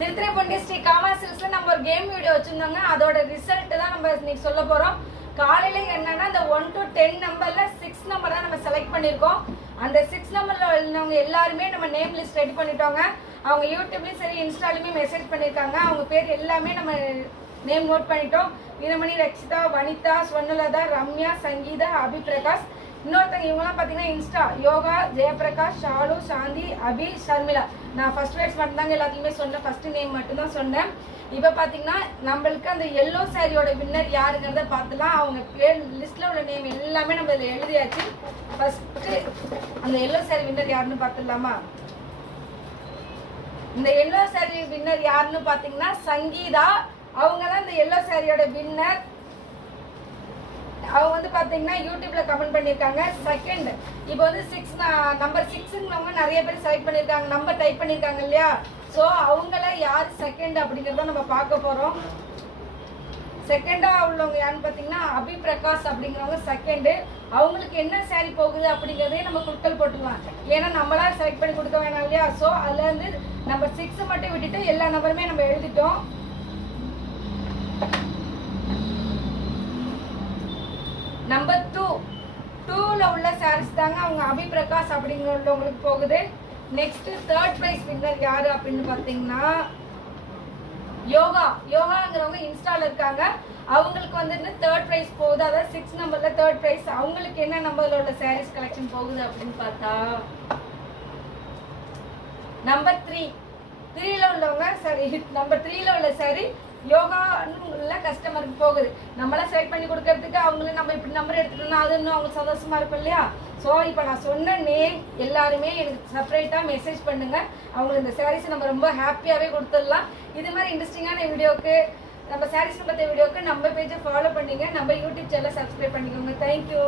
Thiruthuraipoondi Sri gamma சில்க்ஸ்ல நம்ம ஒரு game video வச்சிருந்தோங்க. அதோட ரிசல்ட் தான் நம்ம இன்னைக்கு சொல்ல போறோம். காலையில என்னன்னா இந்த 1 to 10 நம்பர்ல 6 நம்பர் தான் நம்ம செலக்ட் பண்ணிருக்கோம். அந்த 6 நம்பர்ல உள்ளவங்க எல்லாருமே நம்ம நேம் லிஸ்ட் ரெடி பண்ணிட்டோங்க. அவங்க யூடியூப்லயும் சரி இன்ஸ்டாலயுமே மெசேஜ் பண்ணிருக்காங்க. அவங்க பேர் எல்லாமே நம்ம நேம் நோட் பண்ணிட்டோம். வீரமணி, ரக்ஷிதா, வனிதா, ஸ்வர்ணலதா, ரம்யா, சங்கீதா, அபி பிரகாஷ். இன்னொருத்தங்க இவங்கலாம் பார்த்தீங்கன்னா இன்ஸ்டா யோகா, ஜெயபிரகாஷ், ஷாலு, சாந்தி, அபி, ஷர்மிளா. நான் ஃபர்ஸ்ட் வேர்ட்ஸ் மட்டும்தாங்க எல்லாத்துலையுமே சொன்னேன், ஃபர்ஸ்ட் நேம் மட்டும்தான் சொன்னேன். இப்போ பார்த்தீங்கன்னா நம்மளுக்கு அந்த எல்லோ சாரியோட வின்னர் யாருங்கிறத பார்த்துலாம். அவங்க பேர் லிஸ்ட்டில் உள்ள நேம் எல்லாமே நம்ம இதில் எழுதியாச்சு. ஃபர்ஸ்ட்டு அந்த எல்லோ சாரி வின்னர் யாருன்னு பார்த்துடலாமா? இந்த எல்லோ சாரி வின்னர் யாருன்னு பார்த்தீங்கன்னா சங்கீதா. அவங்க தான் இந்த எல்லோ சாரியோட வின்னர். அவங்க வந்து பார்த்தீங்கன்னா யூடியூப்ல கமெண்ட் பண்ணியிருக்காங்க. செகண்ட் இப்போ வந்து நம்பர் 6ங்கிறவங்க நிறைய பேர் செலக்ட் பண்ணியிருக்காங்க, நம்பர் டைப் பண்ணியிருக்காங்க இல்லையா? ஸோ அவங்கள யார் செகண்ட் அப்படிங்கிறத நம்ம பார்க்க போகிறோம். செகண்டாக உள்ளவங்க யாருன்னு பார்த்தீங்கன்னா அபி பிரகாஷ் அப்படிங்கிறவங்க செகண்டு. அவங்களுக்கு என்ன சாரி போகுது அப்படிங்கிறதே நம்ம குழுக்கள் போட்டுக்கலாம், ஏன்னா நம்மளா செலக்ட் பண்ணி கொடுக்க வேணாம் இல்லையா? ஸோ அதில் இருந்து நம்பர் 6 மட்டும் விட்டுட்டு எல்லா நம்பருமே நம்ம எழுதிட்டோம். நம்பர் 2ல உள்ள சாரீஸ் தாங்க அவங்க அபி பிரகாஷ் அப்படிங்கிறவங்களுக்கு போகுது. நெக்ஸ்ட் தேர்ட் பிரைஸ் வின்னர் யாரு அப்படின்னு பார்த்தீங்கன்னா யோகாங்கிறவங்க இன்ஸ்டால இருக்காங்க. அவங்களுக்கு வந்து தேர்ட் பிரைஸ் போகுது, அதாவது 6 நம்பர்ல தேர்ட் பிரைஸ். அவங்களுக்கு என்ன நம்பர்ல உள்ள சாரீஸ் கலெக்ஷன் போகுது அப்படின்னு பார்த்தா நம்பர் 3ல உள்ளவங்க சாரி நம்பர் 3ல உள்ள சாரி யோகான்னு கஸ்டமருக்கு போகுது. நம்மளாம் செலக்ட் பண்ணி கொடுக்கறதுக்கு அவங்களும் நம்ம இப்படி நம்பர் எடுத்துட்டோம்னா அது இன்னும் அவங்க சந்தோஷமா இருக்கும் இல்லையா? ஸோ இப்போ நான் சொன்ன நேம் எல்லாருமே எனக்கு செப்பரேட்டாக மெசேஜ் பண்ணுங்க. அவங்களுக்கு இந்த சாரீஸ் நம்ம ரொம்ப ஹாப்பியாகவே கொடுத்துடலாம். இது மாதிரி இன்ட்ரெஸ்டிங்கான வீடியோக்கு நம்ம சாரீஸ் பற்றிய வீடியோக்கு நம்ம பேஜை ஃபாலோ பண்ணிங்க, நம்ம யூடியூப் சேனலை சப்ஸ்கிரைப் பண்ணிக்கோங்க. தேங்க்யூ.